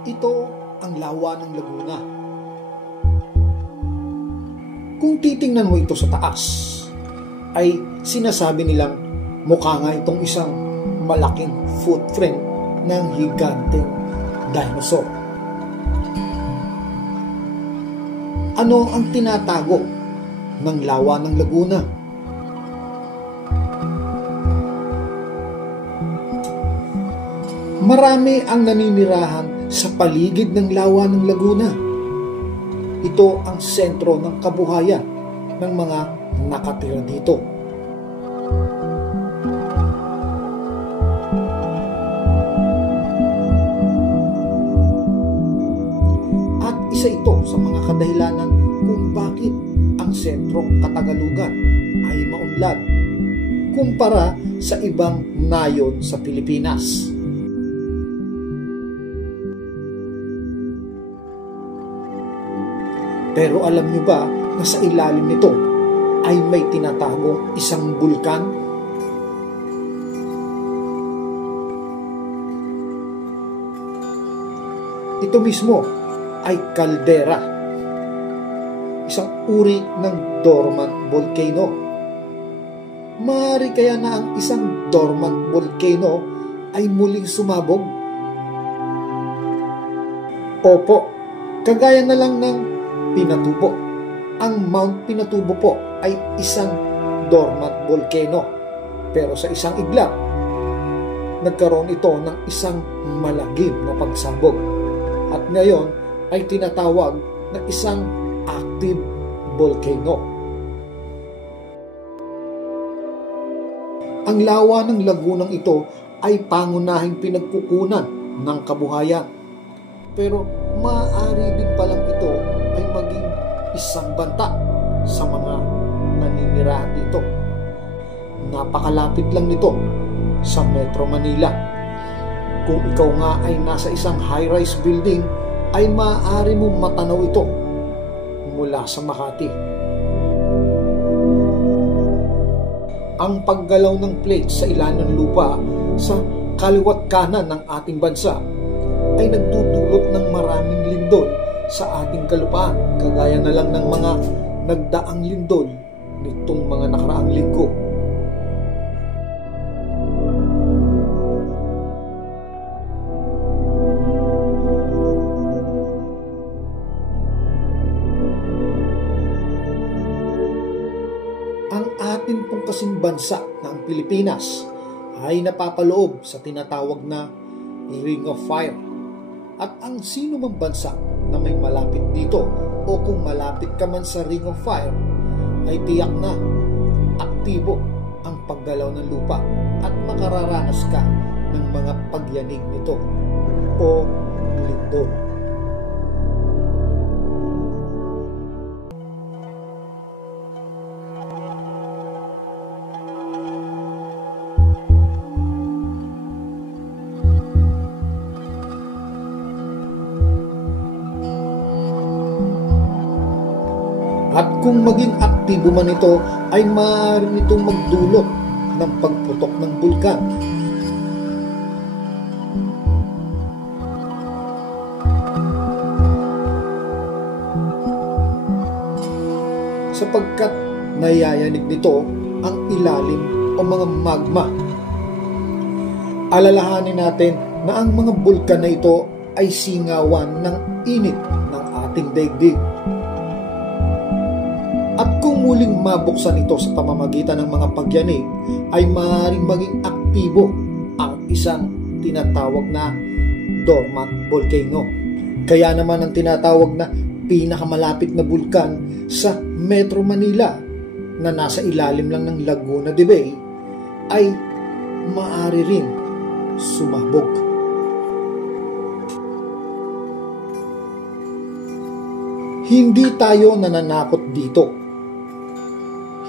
Ito ang lawa ng Laguna. Kung titingnan mo ito sa taas, ay sinasabi nilang mukha nga itong isang malaking footprint ng higanteng dinosaur. Ano ang tinatago ng lawa ng Laguna? Marami ang naninirahan sa paligid ng lawa ng Laguna. Ito ang sentro ng kabuhayan ng mga nakatira dito. At isa ito sa mga kadahilanan kung bakit ang sentrong Katagalugan ay maunlad kumpara sa ibang nayon sa Pilipinas. Pero alam niyo ba na sa ilalim nito ay may tinatagong isang bulkan? Ito mismo ay kaldera, isang uri ng dormant volcano. Maaari kaya na ang isang dormant volcano ay muling sumabog? Opo, kagaya na lang ng Pinatubo. Ang Mount Pinatubo po ay isang dormant volcano. Pero sa isang iglap, nagkaroon ito ng isang malagim na pagsabog. At ngayon ay tinatawag na isang active volcano. Ang lawa ng lagunang ito ay pangunahing pinagkukunan ng kabuhayan. Pero maaari din palang ito ay maging isang banta sa mga naninirahan dito. Napakalapit lang nito sa Metro Manila. Kung ikaw nga ay nasa isang high-rise building, ay maaari mong matanaw ito mula sa Makati. Ang paggalaw ng plate sa ilalim ng lupa sa kaliwat kanan ng ating bansa ay nagdudulot ng maraming lindol sa ating kalupaan, kagaya na lang ng mga nagdaang lindol nitong mga nakaraang linggo. Ang atin pong kasing bansa na ang Pilipinas ay napapaloob sa tinatawag na Ring of Fire. At ang sino mang bansa na may malapit dito o kung malapit ka man sa Ring of Fire ay tiyak na aktibo ang paggalaw ng lupa at makararanas ka ng mga pagyanig nito o lindol. At kung maging aktibo man ito, ay maaari nitong magdulot ng pagputok ng bulkan. Sapagkat nayayanig nito ang ilalim o mga magma. Alalahanin natin na ang mga bulkan na ito ay singawan ng init ng ating daigdig. At kung muling mabuksan ito sa pamamagitan ng mga pagyanig, ay maaaring maging aktibo ang isang tinatawag na dormant volcano. Kaya naman ang tinatawag na pinakamalapit na bulkan sa Metro Manila na nasa ilalim lang ng Laguna de Bay ay maaari ring sumabog. Hindi tayo nananakot dito.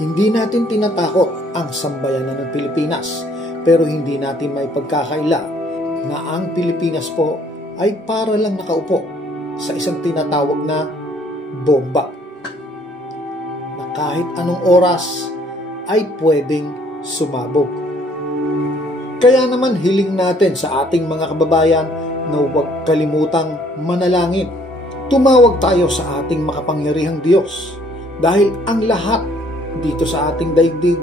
Hindi natin tinatakot ang sambayanan ng Pilipinas, pero hindi natin may pagkakaila na ang Pilipinas po ay para lang nakaupo sa isang tinatawag na bomba na kahit anong oras ay pwedeng sumabog. Kaya naman hiling natin sa ating mga kababayan na huwag kalimutang manalangin. Tumawag tayo sa ating makapangyarihang Diyos dahil ang lahat dito sa ating daigdig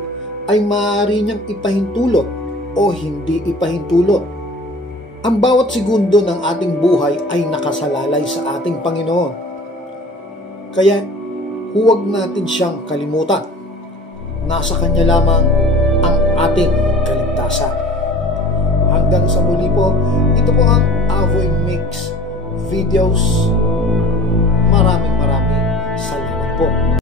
ay maaari niyang ipahintulot o hindi ipahintulot. Ang bawat segundo ng ating buhay ay nakasalalay sa ating Panginoon. Kaya huwag natin siyang kalimutan. Nasa Kanya lamang ang ating kaligtasan. Hanggang sa muli po, ito po ang Avoy Mix Videos. Maraming salamat po.